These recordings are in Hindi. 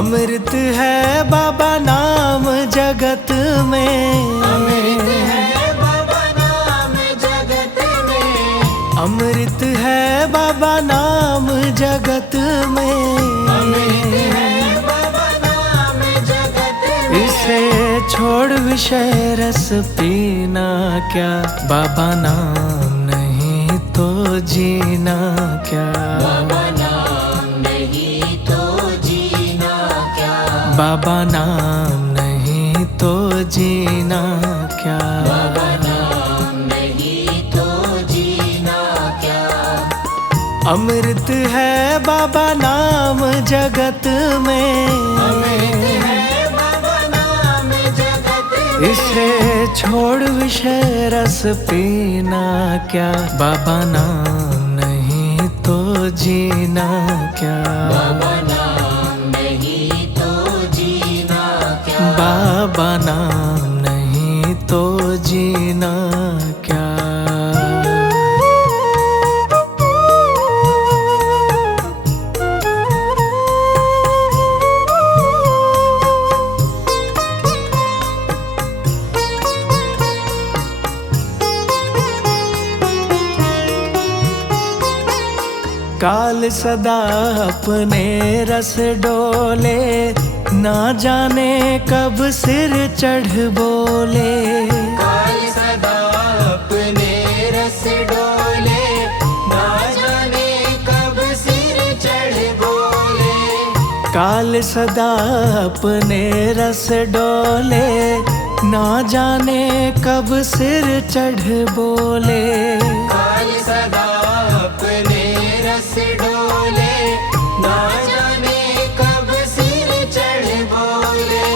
अमृत है बाबा नाम जगत में, अमृत है बाबा नाम जगत में, अमृत है बाबा नाम जगत में, अमृत है बाबा नाम जगत में। इसे छोड़ विषय रस पीना क्या, बाबा नाम नहीं तो जीना क्या, बाबा नाम नहीं तो जीना क्या, बाबा नाम नहीं तो जीना क्या, बाबा नाम नहीं तो जीना क्या। अमृत है बाबा नाम जगत में, अमृत है बाबा नाम जगत में, इसे छोड़ विषय रस पीना क्या, बाबा नाम नहीं तो जीना क्या, बाबा नाम नहीं तो जीना क्या, बाबा नाम नहीं तो जीना क्या। काल सदा अपने रस डोले, ना जाने कब सिर चढ़ बोले, काल सदा अपने रस डोले, ना जाने कब सिर चढ़ बोले, काल सदा अपने रस डोले, ना जाने कब सिर चढ़ बोले, काल सदा अपने रस डोले, ना जाने कब सिर चढ़ बोले।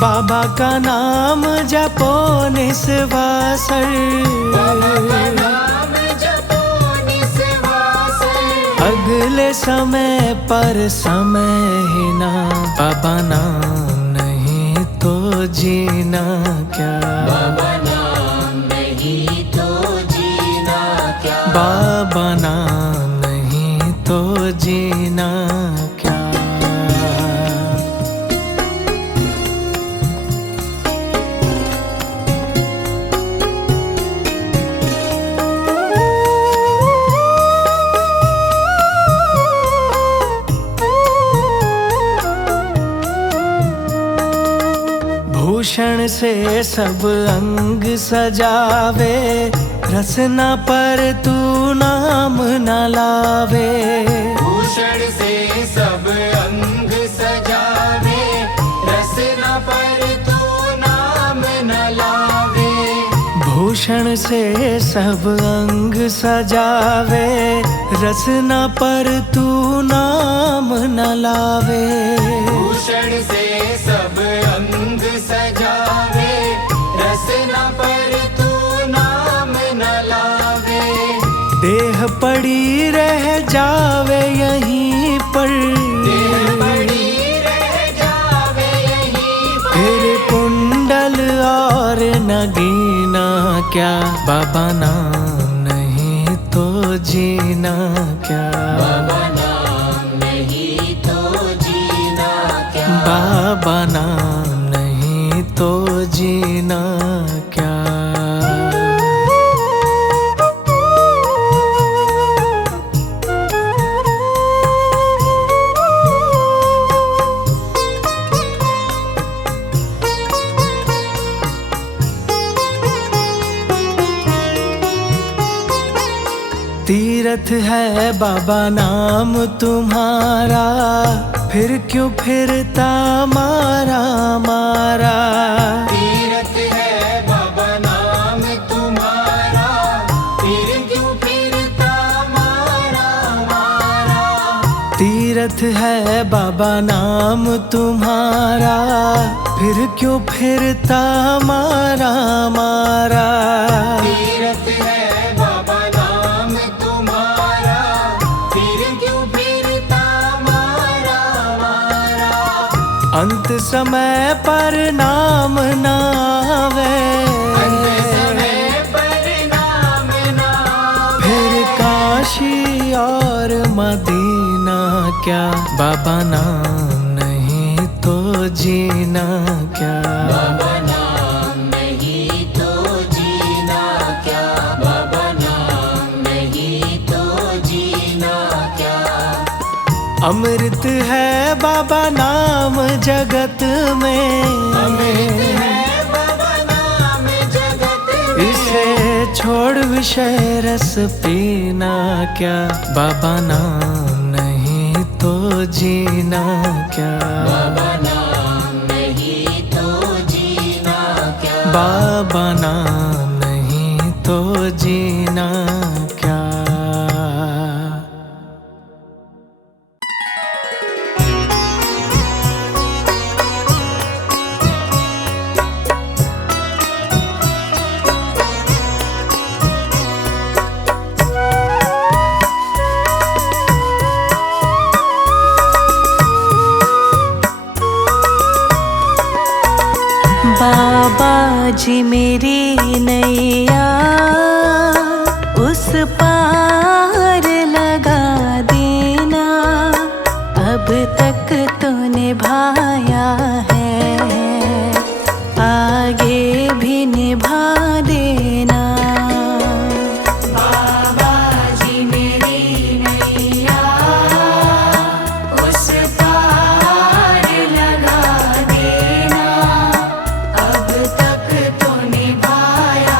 बाबा का नाम जपो निस्वासर, बाबा का नाम जपो निस्वासर, अगले समय पर समय ही ना, बाबा नाम नहीं तो जीना क्या, बाबा नाम नहीं तो जीना क्या, बाबा नाम नहीं तो जीना क्या। भूषण से सब अंग सजावे, रसना पर तू नाम न लावे, भूषण से सब अंग सजावे, रसना पर तू नाम न लावे, भूषण से सब अंग सजावे, रसना पर तू नाम न लावे, भूषण से सब अंग सजावे, रसना पर तू नाम न लावे, देह पड़ी रह जावे यहीं पर, देह पड़ी रह जावे यहीं पर, फिर कुंडल और नगीना क्या, बाबा नाम नहीं तो जीना क्या, बाबा नाम नहीं तो जीना क्या, बाबा नाम नहीं तो जीना क्या। तीरथ है बाबा नाम तुम्हारा, फिर क्यों फिरता मारा मारा, तीरथ है बाबा नाम तुम्हारा, फिर क्यों फिरता मारा मारा, तीरथ है बाबा नाम तुम्हारा, फिर क्यों फिरता मारा मारा, तीरथ है बाबा नाम तुम्हारा, फिर क्यों फिरता मारा मारा, अंत समय पर नाम ना आवे, अंत समय पर नाम ना आवे, फिर काशी और मदीना क्या, बाबा नाम नहीं तो जीना क्या। बाबा नाम नहीं तो जीना क्या, बाबा नाम नहीं तो जीना क्या। अमृत है बाबा नाम जगत में, अमृत है बाबा नाम जगत में। इसे छोड़ विषय रस पीना क्या। बाबा नाम नहीं तो जीना क्या। बाबा नाम नहीं तो जीना क्या। बाबा नाम नहीं तो जीना क्या। बाबा जी मेरी नैया उस पार लगा देना। अब तक तो निभाया है, आगे भी निभा देना। बाबा जी मेरी नैया उस पार लगा देना। अब तक तो निभाया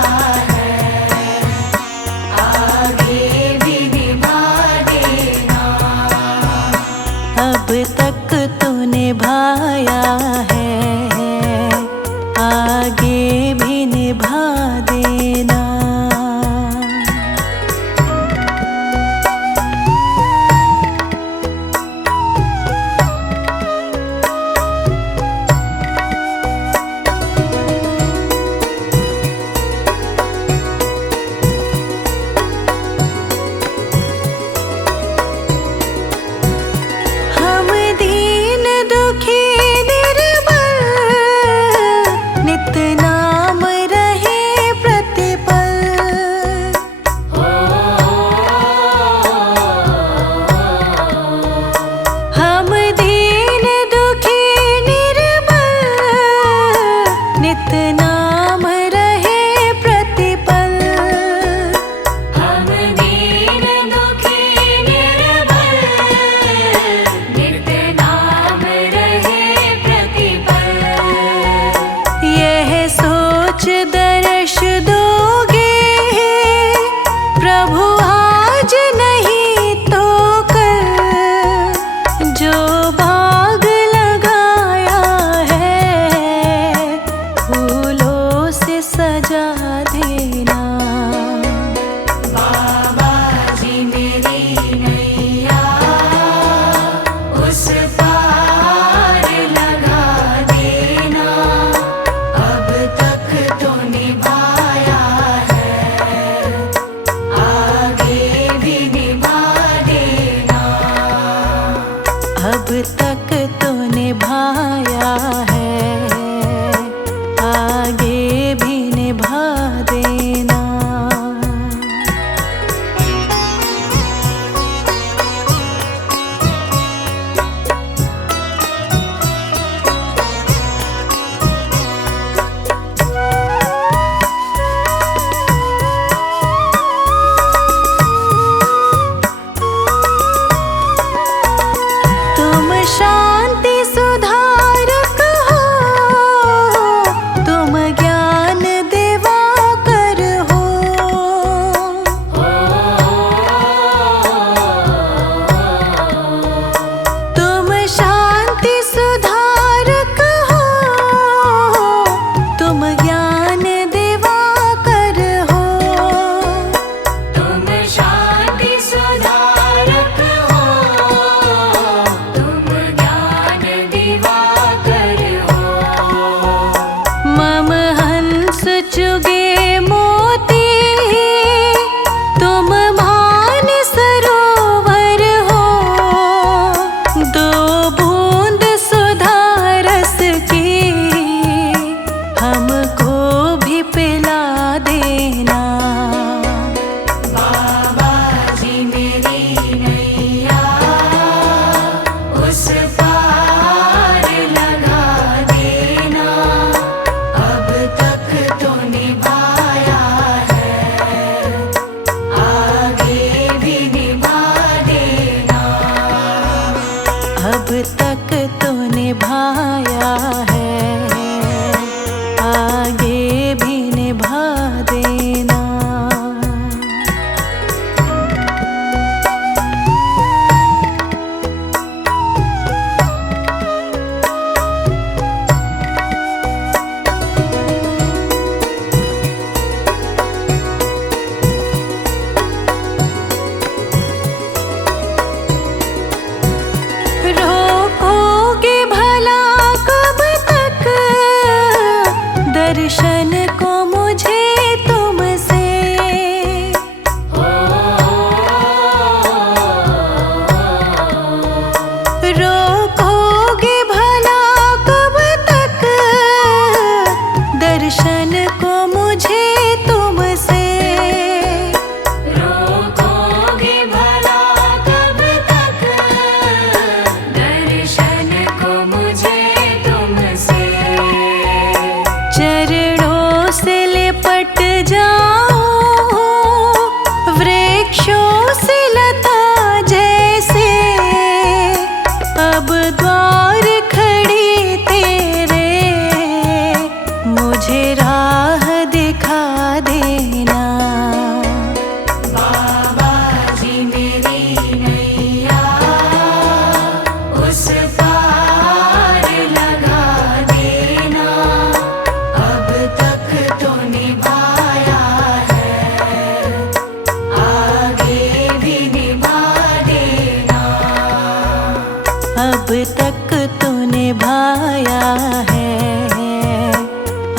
अब तक तो निभाया है,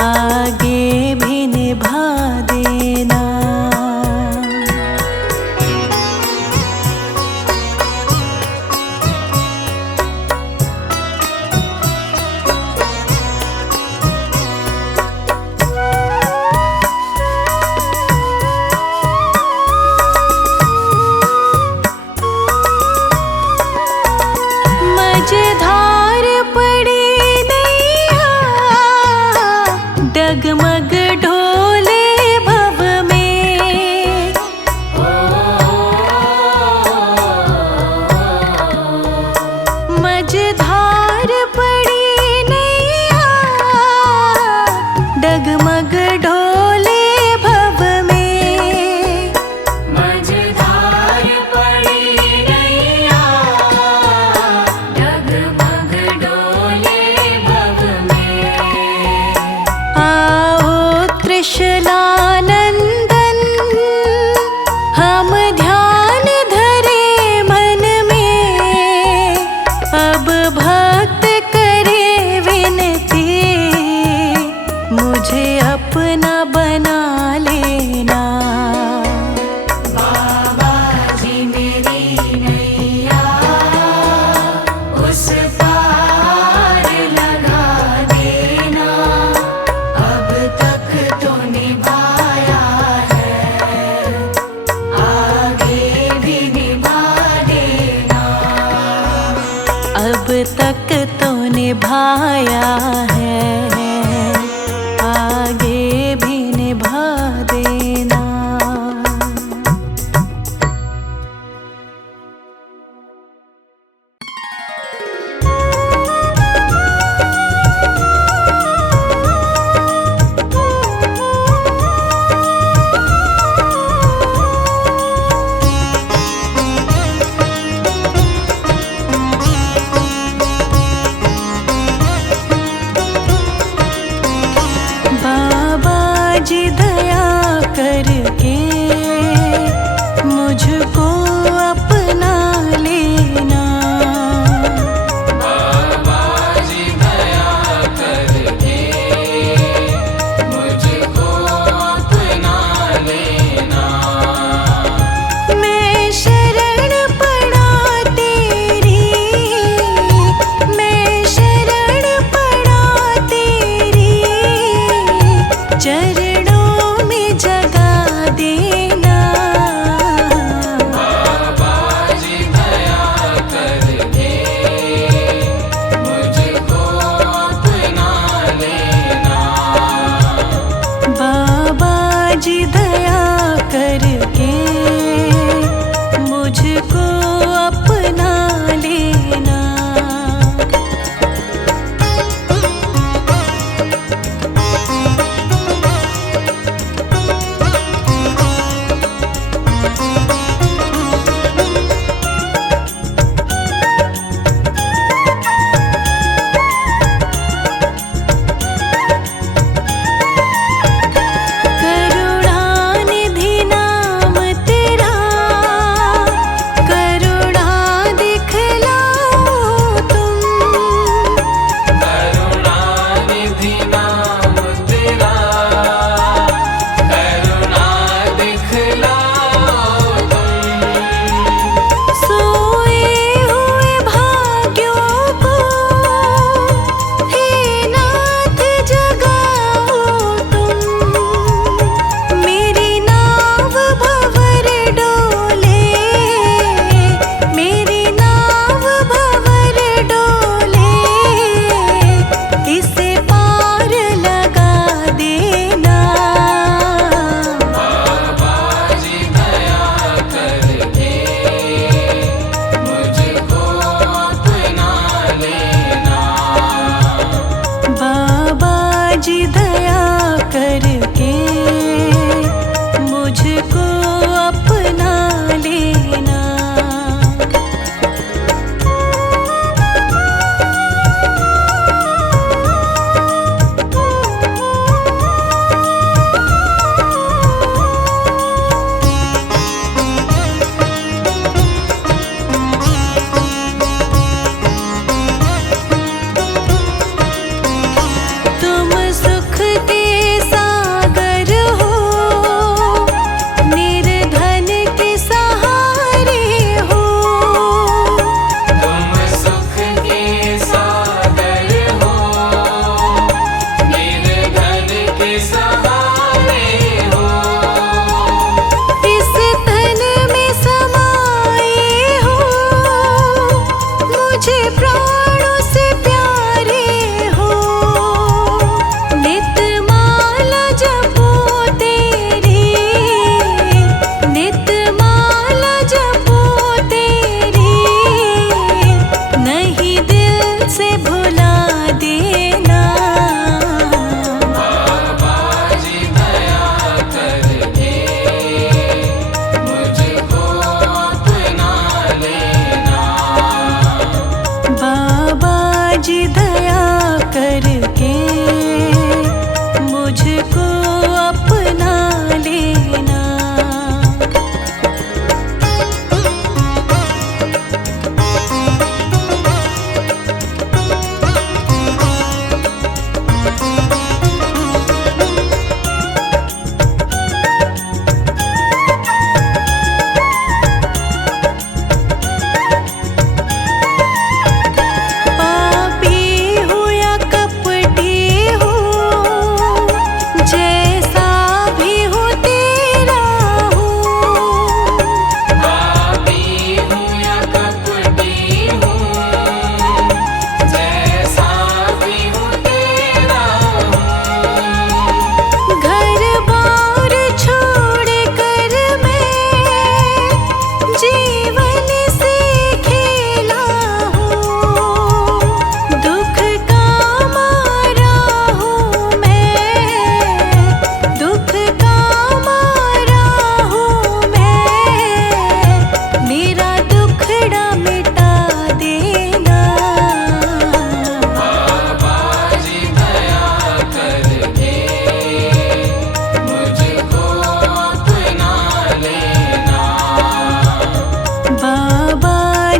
आगे भी निभा देना। मझधार पड़ी नैया, डगमग ढोले भव में। मझधार पड़ी नैया, डगमग ढोले भव में। मझधार पड़ी नैया, डगमग डोले भव में। आओ त्रिशलानंदन, हम ध्यान धरे मन में। अब भक्त करे विनती, मुझे अपना बना लेना। बाबा जी मेरी नैया उस पार लगा देना। अब तक तो निभाया है, आगे भी निभा देना। अब तक तो निभाया है, आगे भी निभा देना।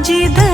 जिद